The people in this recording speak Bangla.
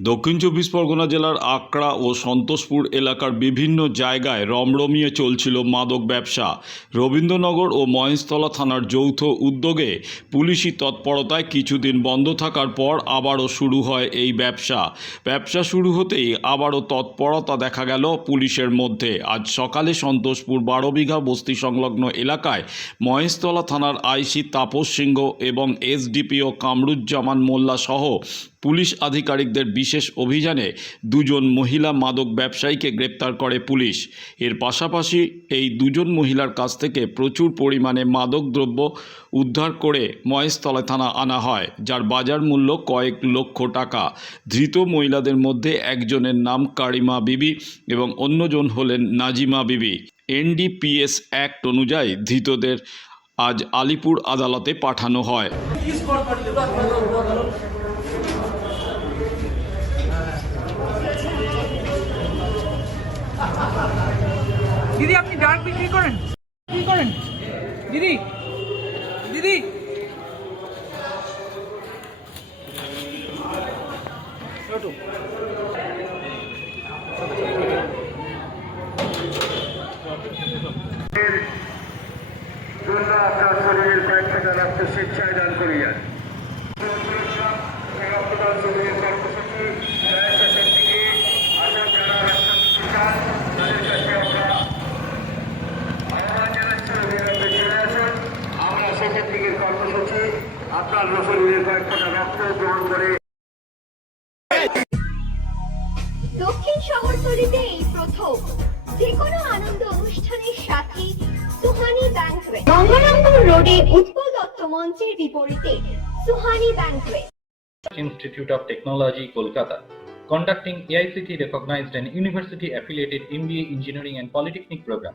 দক্ষিণ চব্বিশ পরগনা জেলার আকড়া ও সন্তোষপুর এলাকার বিভিন্ন জায়গায় রমরমিয়ে চলছিল মাদক ব্যবসা। রবীন্দ্রনগর ও মহেশতলা থানার যৌথ উদ্যোগে পুলিশি তৎপরতায় কিছুদিন বন্ধ থাকার পর আবারও শুরু হয় এই ব্যবসা। ব্যবসা শুরু হতেই আবারও তৎপরতা দেখা গেল পুলিশের মধ্যে। আজ সকালে সন্তোষপুর বারো বিঘা বস্তি সংলগ্ন এলাকায় মহেশতলা থানার আইসি তাপস সিংহ এবং এসডিপিও কামরুজ্জামান মোল্লা সহ পুলিশ আধিকারিকদের বিশেষ অভিযানে দুজন মহিলা মাদক ব্যবসায়ীকে গ্রেপ্তার করে পুলিশ। এর পাশাপাশি এই দুজন মহিলার কাছ থেকে প্রচুর পরিমাণে মাদক দ্রব্য উদ্ধার করে মহেশতলা থানা আনা হয়, যার বাজার মূল্য কয়েক লক্ষ টাকা। ধৃত মহিলাদের মধ্যে একজনের নাম কারিমা বিবি এবং অন্যজন হলেন নাজিমা বিবি। এনডিপিএস অ্যাক্ট অনুযায়ী ধৃতদের আজ আলিপুর আদালতে পাঠানো হয়। দিদি, আপনি ডার্ক বিক্রি করেন? বিক্রি করেন? দিদি দিদি। জন্য আপনার শরীরের কয়েক টাকা রক্ত স্বেচ্ছায় দান করিয়া কর্মসূচি আপনার শরীরের কয়েক টাকা রক্ত গ্রহণ করে দক্ষিণ শহরতলিতে এই প্রথম যে কোনো আনন্দ অনুষ্ঠানের সাথে সুহানি ব্যাংকুয়েট গঙ্গারামপুর রোডে উৎপল দত্ত মঞ্চের বিপরীতে Suhani banquet Institute of Technology, Kolkata, conducting AICT recognized and university affiliated MBA Engineering and Polytechnic program.